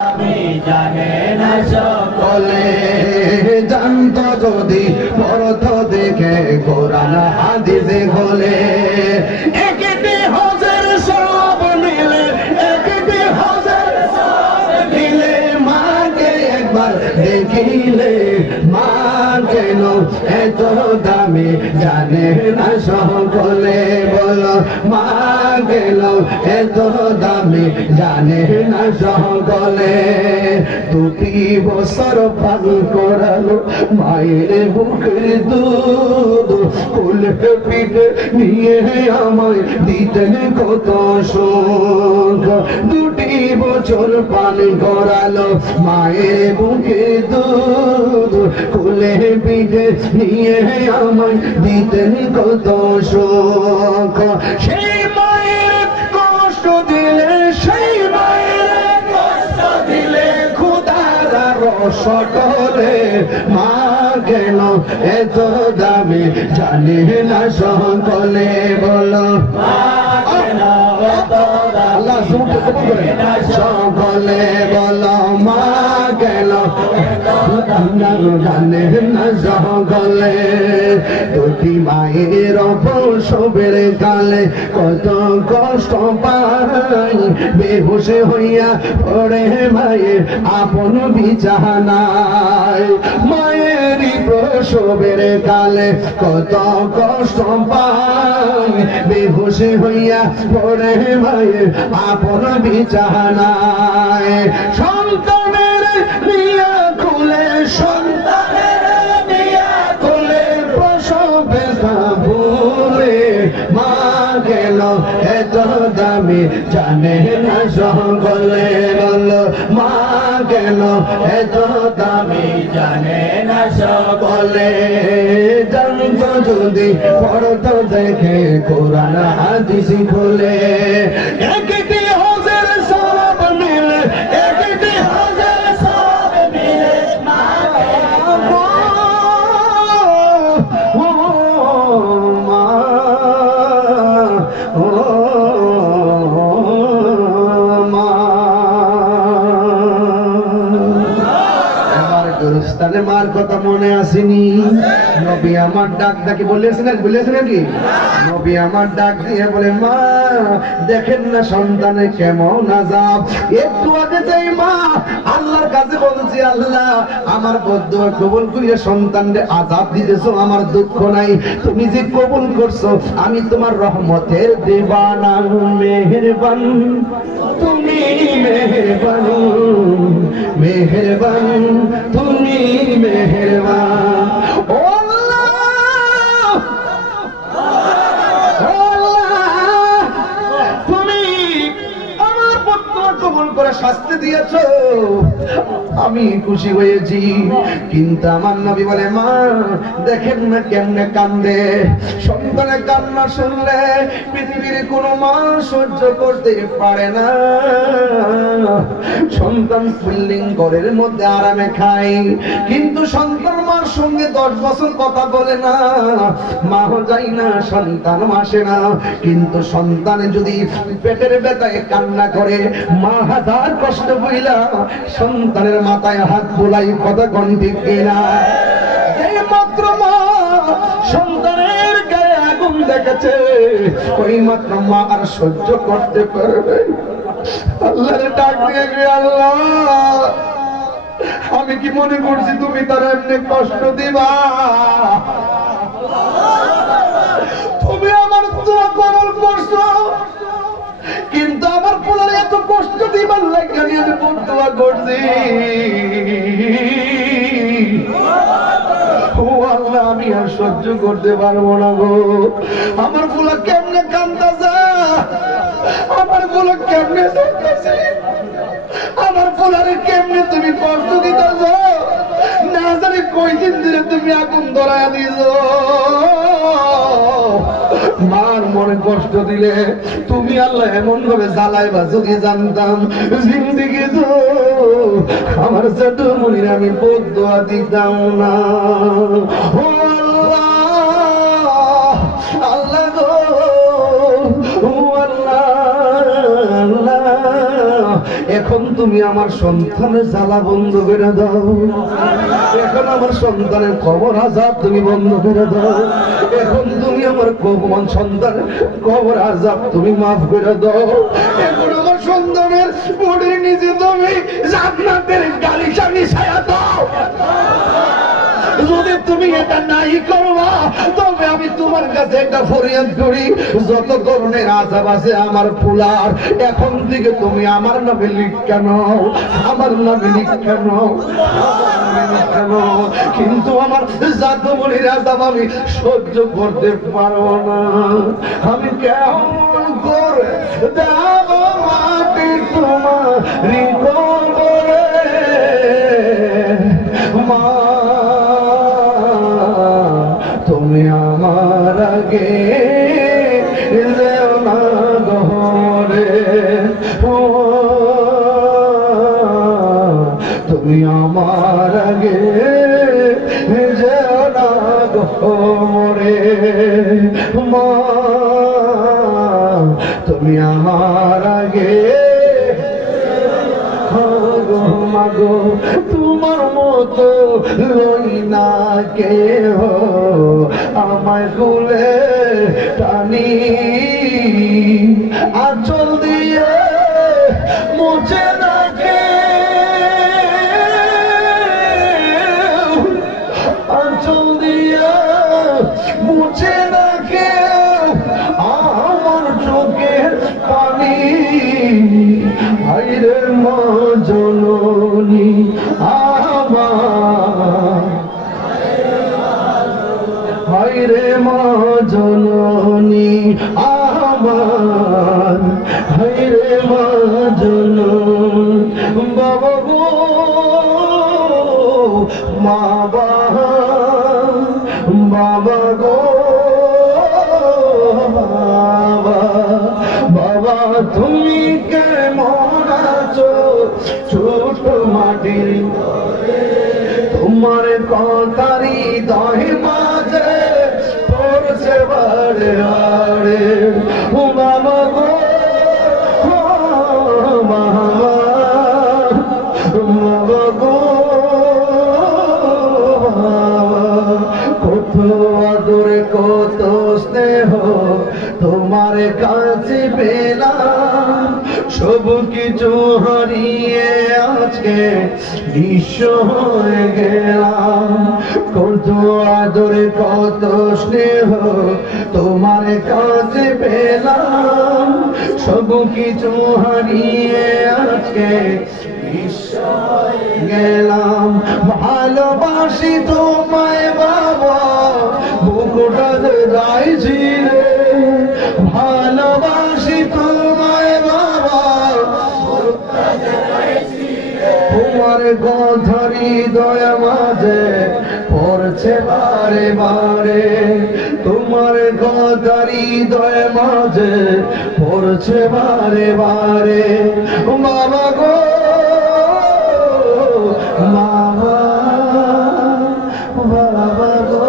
আমি জানে না সকলে জানতো যদি পড়তো দেখে কোরআন হাদিস খোলে একটি হজের সব মিলে একটি হজের সব মিলে মাকে একবার দেখিলে মা কেন এত দামি জানে না সকলে বলো মা কেন এত দামি জানে না সকলে দুটি বছর পান করালো মায়ের বুকের দুধ কোলে পিঠে নিয়ে আমায় দিতেন কত সুখ দুটি বছর পান করালো মায়ের বুকের দুধ কোলে পিঠে নিয়ে আমায় দিতেন কত সুখ সেই মায়ের কষ্ট দিলে সেই মায়ের কষ্ট দিলে খুদারা রসটলে মা কেন এত দামি জানে না সকলে বলো আল্লাহ সকলে বলো মা কেন জানে না সকলে দুটি মায়ের প্রসবের কালে কত কষ্ট পাই বেহুশে হইয়া পড়ে মায়ের আপন বিছানায় মায়েরই প্রসবের কালে কত কষ্ট পাই বেহুশে হইয়া পড়ে মায়ের আপন বিছানায় সন্তানের নিয়া খুলে সন্তানের নিয়া খুলে প্রসবে ভুলে মা গেল এত দামি জানে না সকলে বলো মা গেল এত দামি জানে না সকলে জানতো যদি পড়তো দেখে কোরআন হাদিস খোলে একটি হজের সব মিলে একটি হজের সব মিলে মা মার কথা মনে আসেনি নবী আমার ডাক ডাকি বলেছেন কি নবী আমার ডাক দিয়ে বলে মা দেখেন না সন্তানের কেমন আযাব একটু আগে যাই মা আল্লাহর কাছে বলছি আল্লাহ আমার বদদুয়া কবুল কইরা সন্তানকে আযাব দিতেছো আমার দুঃখ নাই তুমি যে কবুল করছো আমি তোমার রহমতের দেওয়ানা মেহেরবান তুমি মেহেরবান মেহেরবান তুমি মেহেরবান ও আল্লাহ তুমি আমার বদদুয়া কবুল করে শাস্তি দিয়েছো আমি খুশি হয়েছি কিন্তু আমার নবী বলে মা দেখেন না কেমনে কান্দে সন্তানের কান্না শুনলে পৃথিবীর কোনো মা সহ্য করতে পারে না সন্তান ফুল্লিং ঘরের মধ্যে আরামে খায় কিন্তু সন্তান মার সঙ্গে 10 বছর কথা বলে না মাও যায় না সন্তান আসে না কিন্তু সন্তান যদি পেটের ব্যথায় কান্না করে মা হাজার কষ্ট বইলা সন্তানের মাথায় হাত বুলাই কথা কোন ঠিক কিনা এই মাত্র মা সন্তানের গায়ে আগুন দেখেছে ওই মাত্র মা আর সহ্য করতে পারবে আল্লাহর ডাক দিয়ে আল্লাহ আমি কি মনে করছি তুমি তার এমনি কষ্ট দিবা তুমি আমার দোয়া কবুল করছো কিন্তু আমার পোলার এত কষ্ট দিবার লাগে আমি বদদুয়া করছি ও আল্লাহ আমি আর সহ্য করতে পারবো না গো আমার পোলা কেমনে কান্দাছে আমার পোলা কেমনে কাঁদতেছে আমার পোলারে কেমনে তুমি কষ্ট দিতেছ না জানি কয়দিন ধরে তুমি আগুন ধরায় দিয়েছো মার মনে কষ্ট দিলে তুমি আল্লাহ এমন ভাবে জ্বালাইবা যদি জানতাম জিন্দিগি তো আমার ছোট মনির আমি বদদুয়া দিতাম না ও আল্লাহ আল্লাহ গো ও আল্লাহ এখন তুমি আমার সন্তানের জ্বালা বন্ধ করে দাও, এখন আমার সন্তানের কবর আযাব তুমি বন্ধ করে দাও, এখন তুমি আমার সন্তানের কবর আযাব তুমি মাফ করে দাও, এখন আমার সন্তানের বডির নিচে তুমি জান্নাতের গালিচা মিশায়া দাও। যদি তুমি এটা নাই করবা তবে আমি তোমার কাছে একটা ফরিয়াদ করি, যত ধরনের আযাব আছে আমার ফুলার এখন থেকে তুমি আমার নামে লিখা নাও, আমার নামে লিখা নাও, কিন্তু আমার জাদুমণির আযাব আমি সহ্য করতে পারবো না। আমি কেমন করে দেব মাটি তোমারি কবরে মা, তুমি আমার আগে যেও না ঘরে, তুমি আমার আগে যেও না ঘরে মা, তুমি আমার আগে মাগো, তোমার মতো লই না কেহ আমায় ভুলে টানি, আঁচল দিয়ে মুছে না কে, আঁচল দিয়ে মুছে না কে আমার চোখের পানি, হায়রে মা জননী আমার, হায়রে মা জননী আমার, হায়রে মা জননী বাবা গো মা বাবা গো বাবা, তুমি কেমন আছো ছোট মাটির তোমার কথারি দহে মাঝে পড়ছে বারে বারে, ও বাবা গো বাবা, বাবা গো কত আদরে কত স্নেহ তোমার কাছে পেলাম, সব কিছু হারিয়ে আজকে নিঃস্ব হয়ে গেলাম, কত আদরে কত স্নেহ তোমার কাছে পেলাম, সব কিছু হারিয়ে আজকে নিঃস্ব হয়ে গেলাম, ভালোবাসি তোমায় বাবা বুকটা যাইছিলে, ভালোবাসি তোমায় বাবা তোমার কথা হৃদয় মাঝে পড়ছে বারে বারে, তোমার কথা হৃদয় মাঝে পড়ছে বারে বারে, বাবা গো বাবা, বাবা গো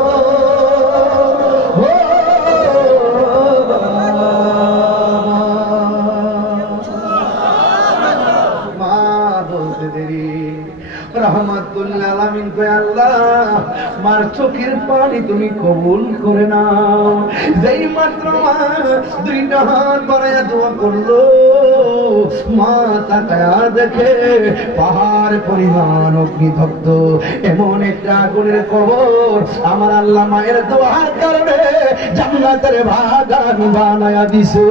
রহমাতুল্লিল আলামিন কয় আল্লাহ মার চোখের পানি তুমি কবুল করে নাও, যেই মাত্র মা দুইটা হাত বাড়াইয়া দোয়া করলো, মা তাকায়া দেখে পাহাড় পরিমাণ অগ্নিদগ্ধ এমন একটা আগুনের কবর, আমার আল্লাহ মায়ের দোয়ার কারণে জান্নাতের বাগান বানায়া দিছে।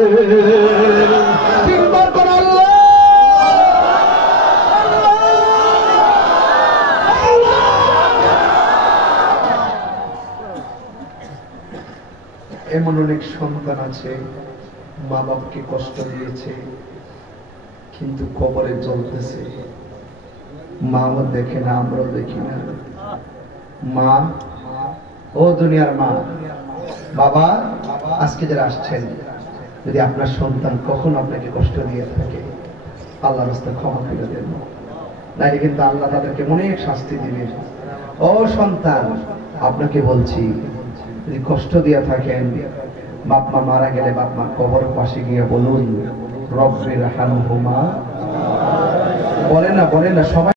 তিনবার করে আল্লাহ এমন অনেক সন্তান আছে মা বাবাকে কষ্ট দিয়েছে কিন্তু কবরে জ্বলতেছে, মাও দেখে না আমরাও দেখি না। মা ও দুনিয়ার মা বাবা, আজকে যারা আসছেন যদি আপনার সন্তান কখন আপনাকে কষ্ট দিয়ে থাকে আল্লাহর রাস্তায় ক্ষমা করে দেন, নাইলে কিন্তু আল্লাহ তাদেরকে অনেক শাস্তি দিবেন। ও সন্তান আপনাকে বলছি, যদি কষ্ট দিয়ে থাকেন বাপ মা মারা গেলে বাপ মা কবর পাশে গিয়ে বলুন রব্বির হামহুমা বলেন না সবাই